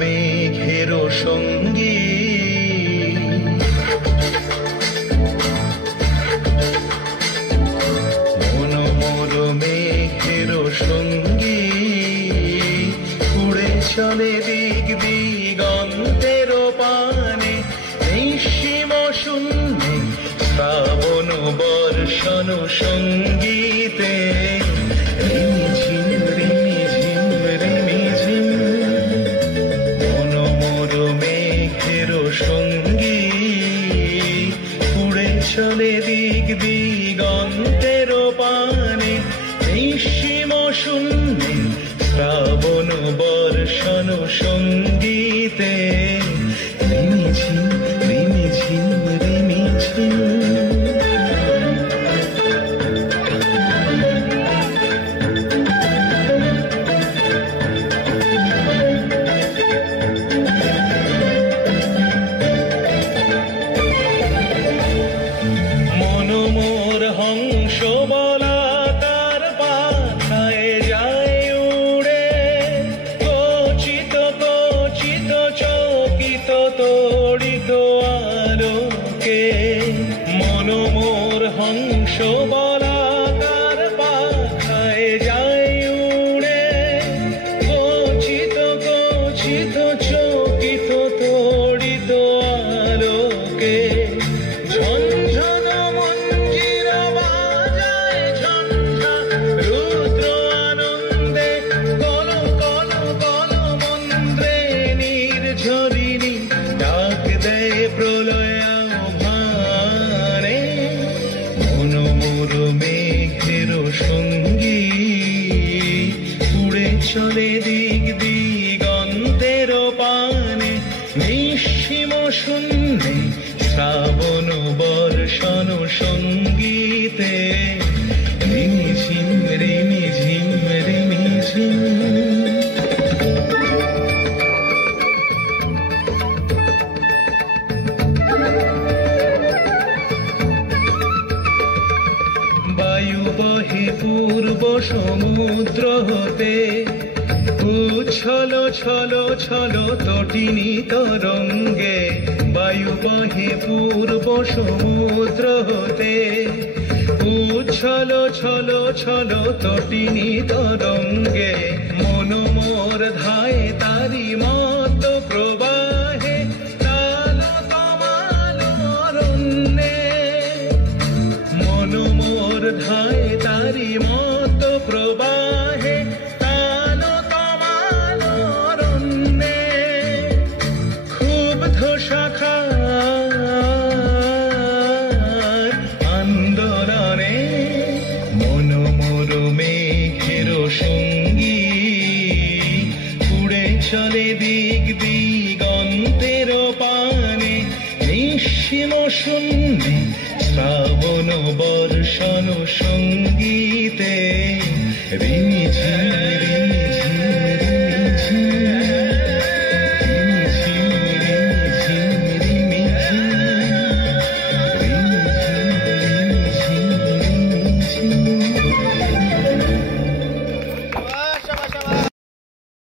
মেঘের সঙ্গী মনোমর মেঘের সঙ্গী উড়ে চলে দিক দিগন্তের পানে নিঃসীম শূন্যে শ্রাবণ বর্ষণ সঙ্গীতে সঙ্গী উড়ে চলে দিক দিগন্তের পানে নিঃসীম শূন্যে শ্রাবণ বর্ষণ সঙ্গীতে রিমিঝিম রিমিঝিম রিমিঝিম মনোমর হংস বলাকার পাখায় যায় উড়ে কচিত কচিত চকিত তড়িত আলোকে মনোমর হংস বলাকার পাখায় যায় উড়ে কচিত কচিত চকিত তড়িত আলোকে ঝনঝন মঞ্জির বাজায় ঝঞ্ঝা রুদ্র আনন্দে কল কল কল মন্ত্রে নির্ঝরিণী ডাক দেয় প্রলয় আহ্বানে মনোমর মেঘের সঙ্গী উড়ে চলে দিক দিগন্তের পানে নিঃসীম শূন্যে শ্রাবণ বর্ষণ সঙ্গীতে রিমিঝিম রিমিঝিম রিমিঝিম বায়ু বহে পূর্ব সমুদ্র হতে উচ্ছল ছল ছল তটিনী তরঙ্গে বায়ু বহে পূর্ব সমুদ্র হতে উচ্ছল ছল ছল তটিনী তরঙ্গে মনোমর ধায় তারি মত প্রবাহে তাল তমাল অরণ্যে মনোমর ধায় তারি মত প্রবাহে তাল তমাল অরণ্যে ক্ষুব্ধ শাখার আন্দোলনে মনোমর মেঘের সঙ্গী উড়ে চলে দিক দিগন্তের পানে নিঃসীম শূন্যে শ্রাবণ বর্ষণ সঙ্গী